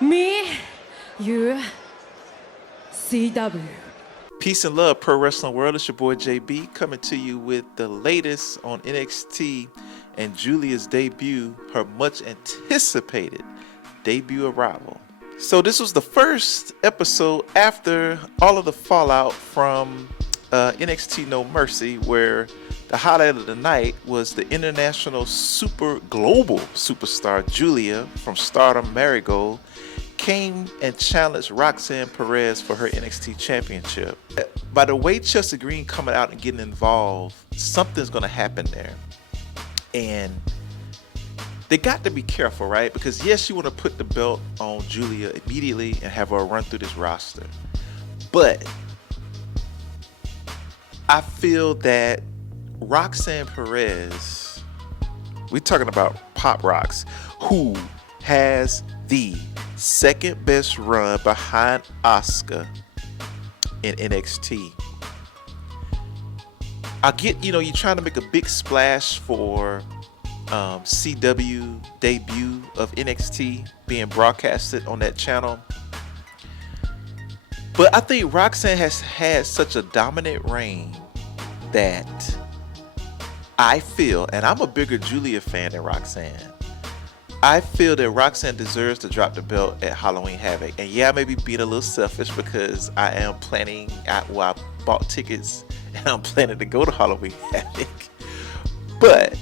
Me, you, CW. Peace and love, pro wrestling world. It's your boy JB coming to you with the latest on NXT and Giulia's debut, her much anticipated debut arrival. So this was the first episode after all of the fallout from NXT No Mercy, where the highlight of the night was the international global superstar Giulia from Stardom Marigold came and challenged Roxanne Perez for her NXT championship. By the way Chelsea Green coming out and getting involved, something's going to happen there. And they got to be careful, right? Because yes, you want to put the belt on Giulia immediately and have her run through this roster. But I feel that Roxanne Perez, we're talking about Pop Rocks, who has the second best run behind Asuka in NXT. I get, you're trying to make a big splash for CW debut of NXT being broadcasted on that channel. But I think Roxanne has had such a dominant reign that I feel, and I'm a bigger Giulia fan than Roxanne, I feel that Roxanne deserves to drop the belt at Halloween Havoc. And yeah, I may be being a little selfish because I am I bought tickets and I'm planning to go to Halloween Havoc. But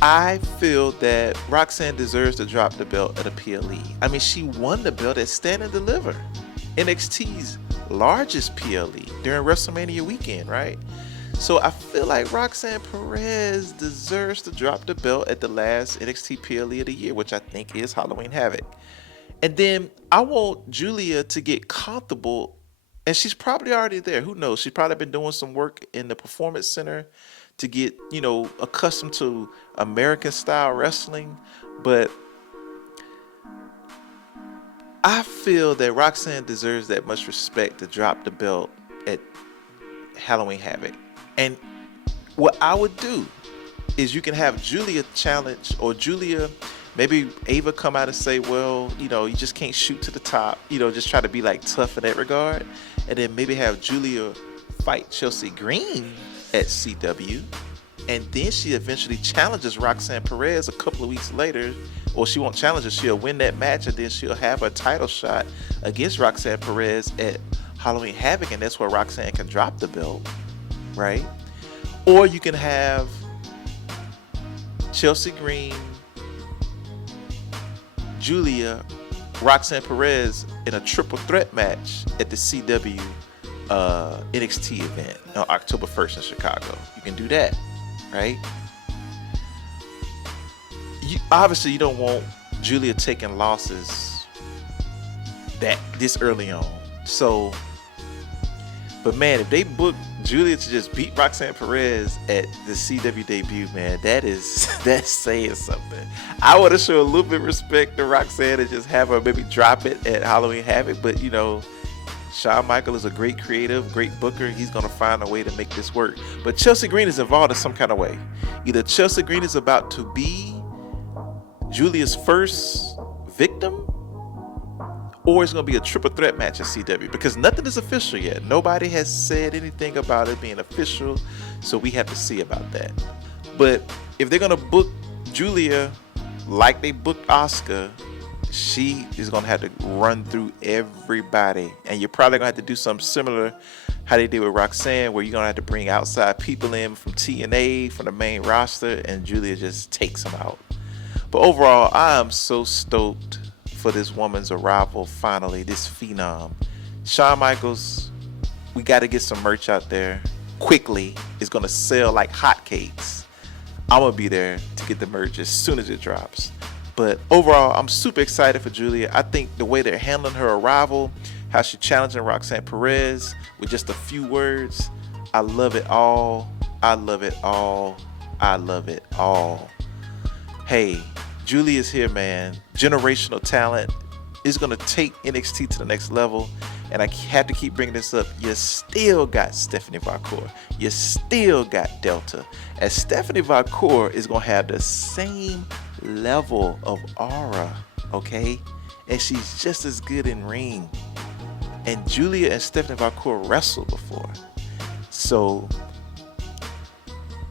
I feel that Roxanne deserves to drop the belt at a PLE. I mean, she won the belt at Stand and Deliver, NXT's largest PLE during WrestleMania weekend, right? So I feel like Roxanne Perez deserves to drop the belt at the last NXT PLE of the year, which I think is Halloween Havoc. And then I want Giulia to get comfortable, and she's probably already there. Who knows? She's probably been doing some work in the Performance Center to get, accustomed to American style wrestling. But I feel that Roxanne deserves that much respect to drop the belt at Halloween Havoc. And what I would do is you can have Giulia challenge, or Giulia, maybe Ava come out and say, well, you just can't shoot to the top, just try to be like tough in that regard. And then maybe have Giulia fight Chelsea Green at CW. And then she eventually challenges Roxanne Perez a couple of weeks later, or she won't challenge her, she'll win that match, and then she'll have a title shot against Roxanne Perez at Halloween Havoc, and that's where Roxanne can drop the belt. Right? Or you can have Chelsea Green, Giulia, Roxanne Perez in a triple threat match at the CW NXT event on October 1st in Chicago. You can do that, right? Obviously, you don't want Giulia taking losses this early on. So, but man, if they book Giulia to just beat Roxanne Perez at the CW debut, man, that's saying something. I want to show a little bit of respect to Roxanne and just have her maybe drop it at Halloween Havoc. But Shawn Michaels is a great creative, great booker. He's going to find a way to make this work. But Chelsea Green is involved in some kind of way. Either Chelsea Green is about to be Giulia's first victim, or it's going to be a triple threat match at CW, because nothing is official yet. Nobody has said anything about it being official, so we have to see about that. But if they're going to book Giulia like they booked Asuka, she is going to have to run through everybody. And you're probably going to have to do something similar how they did with Roxanne, where you're going to have to bring outside people in from TNA, from the main roster, and Giulia just takes them out. But overall, I am so stoked for this woman's arrival finally, this phenom. Shawn Michaels, we got to get some merch out there quickly. It's going to sell like hotcakes. I'm going to be there to get the merch as soon as it drops. But overall, I'm super excited for Giulia. I think the way they're handling her arrival, how she's challenging Roxanne Perez with just a few words, I love it all. I love it all. I love it all. Hey, Giulia is here, man. Generational talent is going to take NXT to the next level. And I have to keep bringing this up. You still got Stephanie Valcour. You still got Delta. And Stephanie Valcour is going to have the same level of aura, okay, and she's just as good in ring. And Giulia and Stephanie Valcour wrestled before. So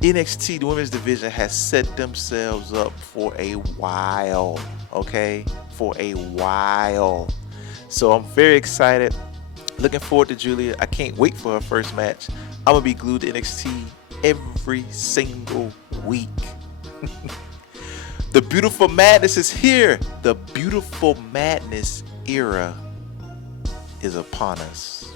NXT, the women's division, has set themselves up for a while, okay? For a while. So I'm very excited. Looking forward to Giulia. I can't wait for her first match. I'm going to be glued to NXT every single week. The Beautiful Madness is here. The Beautiful Madness era is upon us.